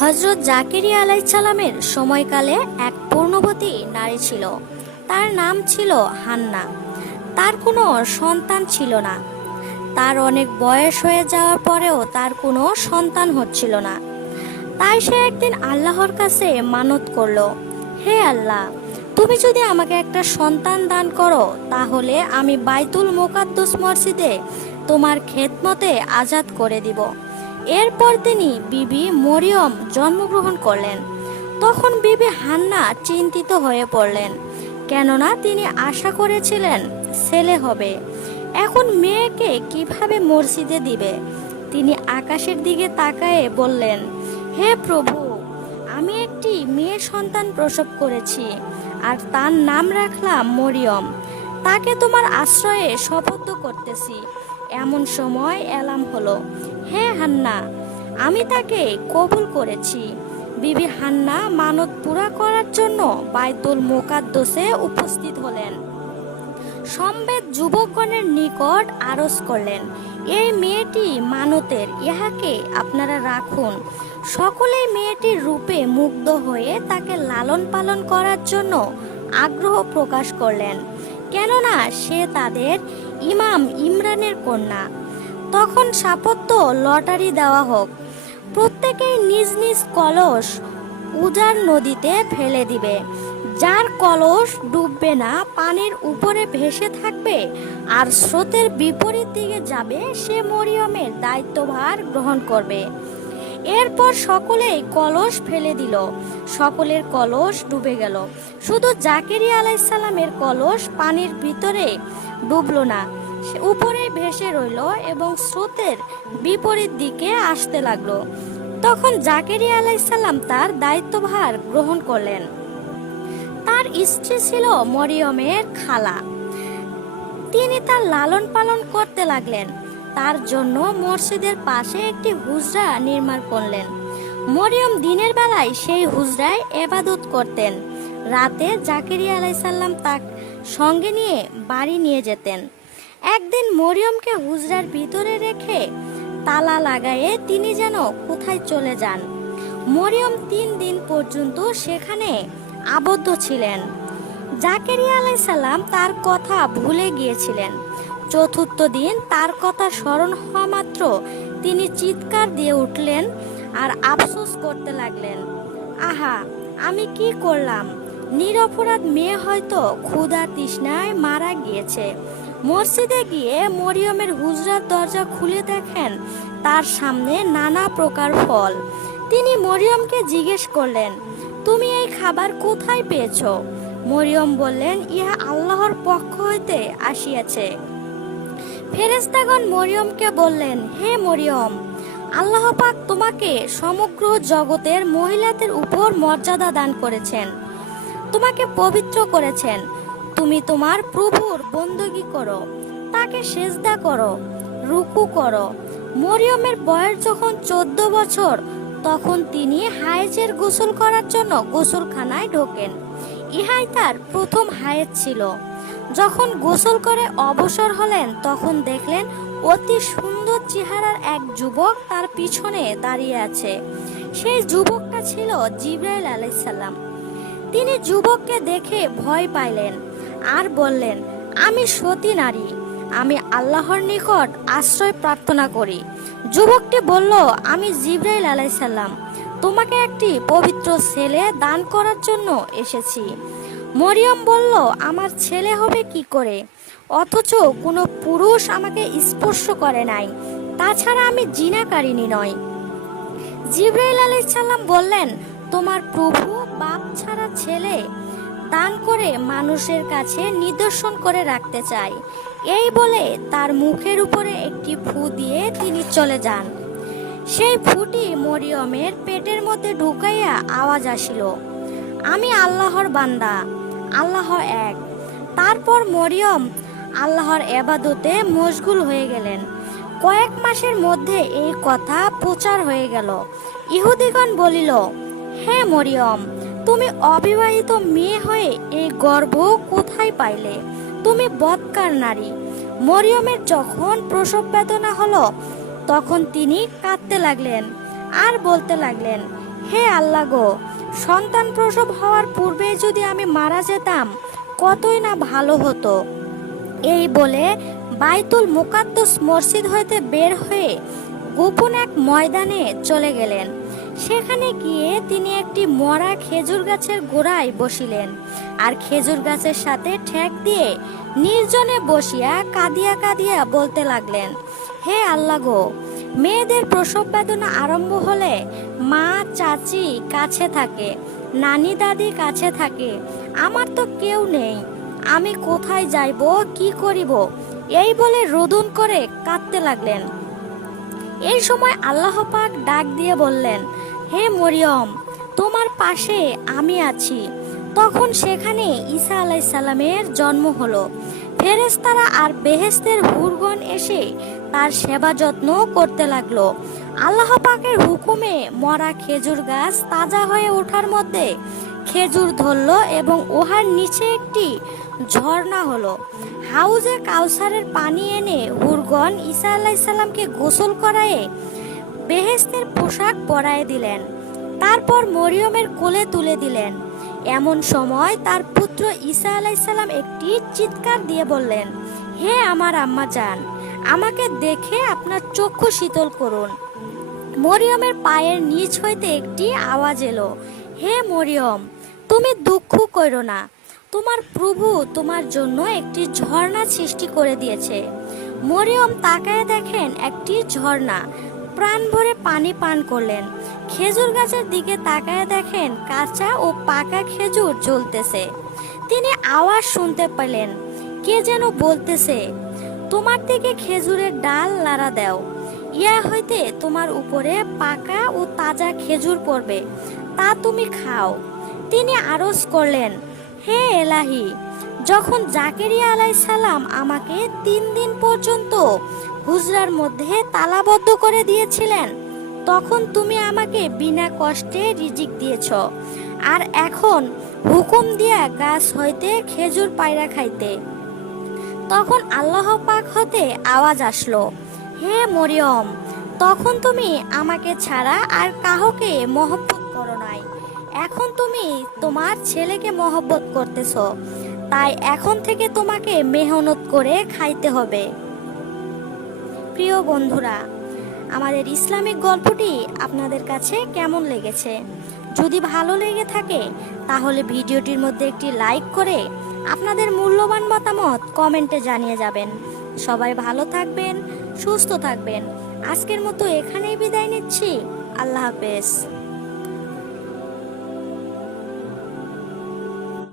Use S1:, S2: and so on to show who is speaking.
S1: হজরত জাকিরিয়া আলাইসালামের সময়কালে এক পূর্ণবতী নারী ছিল। তার নাম ছিল হান্না। তার কোনো সন্তান ছিল না। তার অনেক বয়স হয়ে যাওয়ার পরেও তার কোনো সন্তান হচ্ছিল না। তাই সে একদিন আল্লাহর কাছে মানত করল, হে আল্লাহ, তুমি যদি আমাকে একটা সন্তান দান করো, তাহলে আমি বাইতুল মোকাদ্দুস মসজিদে তোমার খেদমতে আজাদ করে দিব। এরপর তিনি বিবি মরিয়ম জন্মগ্রহণ করলেন। তখন বিবি হান্না চিন্তিত হয়ে পড়লেন, কেননা তিনি আশা করেছিলেন ছেলে হবে। এখন মেয়েকে কীভাবে মসজিদে দিবে? তিনি আকাশের দিকে তাকায়ে বললেন, হে প্রভু, আমি একটি মেয়ে সন্তান প্রসব করেছি, আর তার নাম রাখলাম মরিয়ম। তাকে তোমার আশ্রয়ে শপথ করতেছি। এমন সময় এলাম হলো। হে হান্না, আমি তাকে কবুল করেছি। বিবি হান্না মানত পুরা করার জন্য বাইতুল মোকাদ্দসে উপস্থিত হলেন। সম্বেদ যুবকগণের নিকট আরজ করলেন, এই মেয়েটি মানতের, ইহাকে আপনারা রাখুন। সকলেই মেয়েটির রূপে মুগ্ধ হয়ে তাকে লালন পালন করার জন্য আগ্রহ প্রকাশ করলেন। কেননা সে তাদের ইমাম ইমরানের কন্যা। তখন সাপত্য লটারি দেওয়া হোক। প্রত্যেকেই নিজ নিজ কলস উজার নদীতে ফেলে দিবে। যার কলস ডুববে না, পানির উপরে ভেসে থাকবে আর স্রোতের বিপরীত দিকে যাবে, সে মরিয়মের দায়িত্বভার গ্রহণ করবে। এরপর সকলেই কলস ফেলে দিল। সকলের কলস ডুবে গেল। শুধু জাকেরিয়া আলাইসাল্লামের কলস পানির ভিতরে ডুবলো না সে উপরে ভেসে রইল এবং স্রোতের বিপরীত দিকে আসতে লাগল। তখন জাকেরিয়া আলাইসাল্লাম তার দায়িত্বভার গ্রহণ করলেন। তার স্ত্রী ছিল মরিয়মের খালা। তিনি তার লালন পালন করতে লাগলেন। তার জন্য মসজিদের পাশে একটি হুজরা নির্মাণ করলেন। মরিয়ম দিনের বেলায় সেই হুজরায় এবাদত করতেন। রাতে জাকিরিয়া আলাইসাল্লাম তার সঙ্গে নিয়ে বাড়ি নিয়ে যেতেন। একদিন মরিয়মকে হুজরার ভিতরে রেখে তালা লাগায়ে তিনি যেন কোথায় চলে যান। মরিয়ম তিন দিন পর্যন্ত সেখানে আবদ্ধ ছিলেন। জাকেরিয়া আলাইসাল্লাম তার কথা ভুলে গিয়েছিলেন। চতুর্থ দিন তার কথা স্মরণ হওয়া মাত্র তিনি চিৎকার দিয়ে উঠলেন আর আফসোস করতে লাগলেন। আহা, আমি কি করলাম? নিরপরাধ মেয়ে হয়তো ক্ষুধা তৃষ্ণায় মারা গিয়েছে। মসজিদে গিয়ে মরিয়মের হুজরার দরজা খুলে দেখেন, তার সামনে নানা প্রকার ফল। তিনি মরিয়মকে জিজ্ঞেস করলেন, তুমি এই খাবার কোথায় পেয়েছ? মরিয়ম বললেন, ইহা আল্লাহর পক্ষ হইতে আসিয়াছে। ফেরেস্তাগণ মরিয়মকে বললেন, হে মরিয়ম, আল্লাহ পাক তোমাকে সমগ্র জগতের মহিলাদের উপর মর্যাদা দান করেছেন। তোমাকে পবিত্র করেছেন। তুমি তোমার প্রভুর বন্দগি করো, তাকে সেজদা করো, রুকু করো। মরিয়মের বয়স যখন চোদ্দ বছর, তখন তিনি হায়েজের গোসল করার জন্য গোসলখানায় ঢোকেন। ইহাই তার প্রথম হায়েজ ছিল। যখন গোসল করে অবসর হলেন, তখন দেখলেন অতি সুন্দর চেহারার এক যুবক তার পিছনে দাঁড়িয়ে আছে। সেই যুবকটা ছিল জিব্রাইল আলাইসাল্লাম তিনি যুবককে দেখে ভয় পাইলেন। আর বললেন, আমি সতী নারী। আমি আল্লাহর নিকট আশ্রয় প্রার্থনা করি। যুবকটি বলল, আমি জিব্রাইল আলাইসাল্লাম তোমাকে একটি পবিত্র ছেলে দান করার জন্য এসেছি। মরিয়ম বলল, আমার ছেলে হবে কি করে? অথচ কোনো পুরুষ আমাকে স্পর্শ করে নাই। তাছাড়া আমি জিনাকারিনী নয় জিব্রাইল আলাইসাল্লাম বললেন, তোমার প্রভু বাপ ছাড়া ছেলে? দান করে মানুষের কাছে নিদর্শন করে রাখতে চাই এই বলে তার মুখের উপরে একটি ফু দিয়ে তিনি চলে যান। সেই ফুটি মরিয়মের পেটের মধ্যে ঢুকাইয়া আওয়াজ আসিল, আমি আল্লাহর বান্দা, আল্লাহ এক। তারপর মরিয়ম আল্লাহর এবাদতে মশগুল হয়ে গেলেন। কয়েক মাসের মধ্যে এই কথা প্রচার হয়ে গেল। ইহুদিগণ বলিল, হে মরিয়ম তুমি অবিবাহিত মেয়ে হয়ে এই গর্ভ কোথায় পাইলে? তুমি বৎকার নারী। মরিয়মের যখন প্রসব বেদনা হলো, তখন তিনি কাঁদতে লাগলেন আর বলতে লাগলেন, হে আল্লাহ গো, সন্তান প্রসব হওয়ার পূর্বে যদি আমি মারা যেতাম, কতই না ভালো হতো। এই বলে বাইতুল মুকাদ্দস মসজিদ হইতে বের হয়ে গোপন এক ময়দানে চলে গেলেন। সেখানে গিয়ে তিনি একটি মরা খেজুর গাছের গোড়ায় বসিলেন আর খেজুর গাছের সাথে ঠেক দিয়ে নির্জনে বসিয়া কাঁদিয়া কাঁদিয়া বলতে লাগলেন, হে আল্লাহ গো, মেয়েদের প্রসব বেদনা আরম্ভ হলে মা, চাচি কাছে থাকে, নানি, দাদি কাছে থাকে, আমার তো কেউ নেই, আমি কোথায় যাইব, কি করিব? এই বলে রোদন করে কাঁদতে লাগলেন। এই সময় আল্লাহ পাক ডাক দিয়ে বললেন হে মরিয়ম, তোমার পাশে আমি আছি। তখন সেখানে ঈসা আলাইসাল্লামের জন্ম হলো। ফেরেশতারা আর বেহেস্তের হুরগণ এসে তার সেবা যত্ন করতে লাগল। আল্লাহ পাকের হুকুমে মরা খেজুর গাছ তাজা হয়ে ওঠার মধ্যে খেজুর ধরলো এবং উহার নিচে একটি ঝর্ণা হলো। হাউজে কাউসারের পানি এনে হুরগন ঈসা আলাইসাল্লামকে গোসল করায়ে বেহেস্তের পোশাক পরায় দিলেন। তারপর মরিয়মের কোলে তুলে দিলেন। এমন সময় তার পুত্র ঈসা আলাইসাল্লাম একটি চিৎকার দিয়ে বললেন, হে আমার আম্মা যান আমাকে দেখে আপনার চক্ষু শীতল করুন। মরিয়মের পায়ের নিচ হইতে একটি আওয়াজ এলো, হে মরিয়ম, তুমি দুঃখ করো না। তোমার প্রভু তোমার জন্য একটি ঝর্ণা সৃষ্টি করে দিয়েছে। মরিয়ম তাকায় দেখেন একটি ঝর্ণা। প্রাণ ভরে পানি পান করলেন। খেজুর গাছের দিকে তাকায় দেখেন কাঁচা ও পাকা খেজুর জ্বলতেছে। তিনি আওয়াজ শুনতে পেলেন, কে যেন বলতেছে, তোমার থেকে খেজুরের ডাল লাড়া দাও। ইয়া হইতে তোমার উপরে পাকা ও তাজা খেজুর পড়বে, তা তুমি খাও। তিনি আরজ করলেন, হে এলাহি যখন জাকেরিয়া আলাই সালাম আমাকে তিন দিন পর্যন্ত হুজরার মধ্যে তালাবদ্ধ করে দিয়েছিলেন, তখন তুমি আমাকে বিনা কষ্টে রিজিক দিয়েছ। আর এখন হুকুম দিয়া গাছ হইতে খেজুর পায়রা খাইতে। তখন আল্লাহ পাক হতে আওয়াজ আসলো, হে মরিয়ম, তখন তুমি আমাকে ছাড়া আর কাহকে মহব্বত করো নাই। এখন তুমি তোমার ছেলেকে মহব্বত করতেছ। তাই এখন থেকে তোমাকে মেহনত করে খাইতে হবে। প্রিয় বন্ধুরা, আমাদের ইসলামিক গল্পটি আপনাদের কাছে কেমন লেগেছে? যদি ভালো লেগে থাকে, তাহলে ভিডিওটির মধ্যে একটি লাইক করে আপনাদের মূল্যবান মতামত কমেন্টে জানিয়ে যাবেন। সবাই ভালো থাকবেন, সুস্থ থাকবেন। আজকের মতো এখানেই বিদায় নিচ্ছি। আল্লাহ হাফেজ।